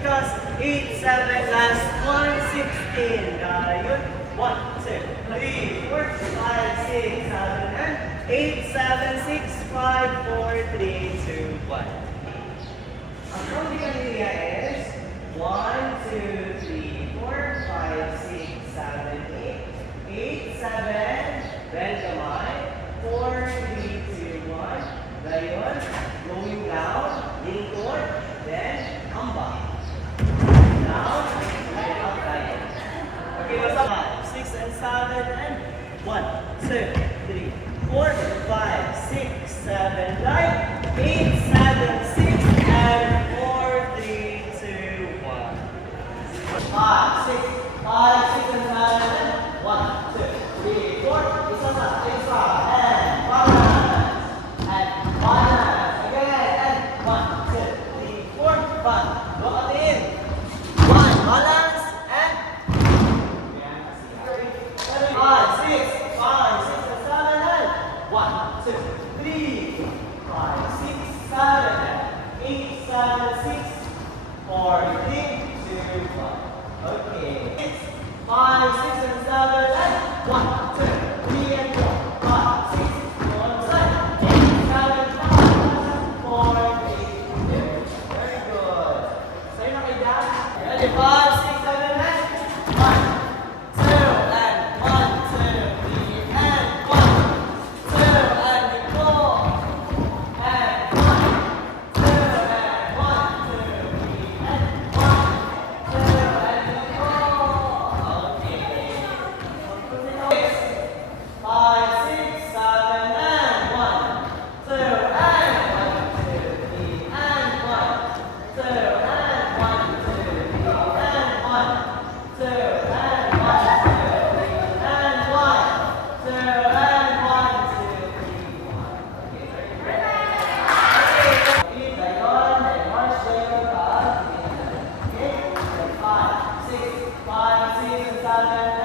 Because 8, 7, last 1, 16. Yun. 1, 2, 3, 4, 5, 6, 7, and 8, 7, 6, 5, 4, 3, 2, 1. Ang counting area is 1, 2, 3, 4, 5, 6, 7, 8. 8, 7, bend kamay. 4, 3, 2, 1. Gayon. Going down. Lingkod. Then, ambak. Down. And up tayo. Okay, what's up? 5, 6, and 7, and 1, 2, 3, 4, 5, 6, 7, right? 8, 7, 6, and 4, 3, 2, 1. 5, 6, and 7, and 1, 2, 3, 4. Isa, and balance. And balance. Again, and 1, 2, 3, 4, 5. Look at it. 1, balance, and 5, 6, and 7, and 1, 2, 3, 5, 6, 7, and 8, 7, 6, 4, 3, 2, 1. Okay. 6, 5, 6, and 7, and 1, 2, 3, and 4, 5, 6, one side, 8, 7, 4, 3, 2. Very good. Sa'yo na kay Dad. Ready? 5, 6, 7, and 1, 2, and 1, 2, 3, and 1, 2, and go. And 1, 2, and 1, 2, 3, and 1, 2, and go. Okay. 5, 6, 7, and 1, 2, and 1, 2, 3, and 1, 2, and 1, 2, 3, and 1, 2, and 1, 2, 3, and 1, 2, and 1, 2, 3, 1. Okay, very good. Okay, gayon, and march gayon ka. Okay, 5, 6, 5, 6, and 7,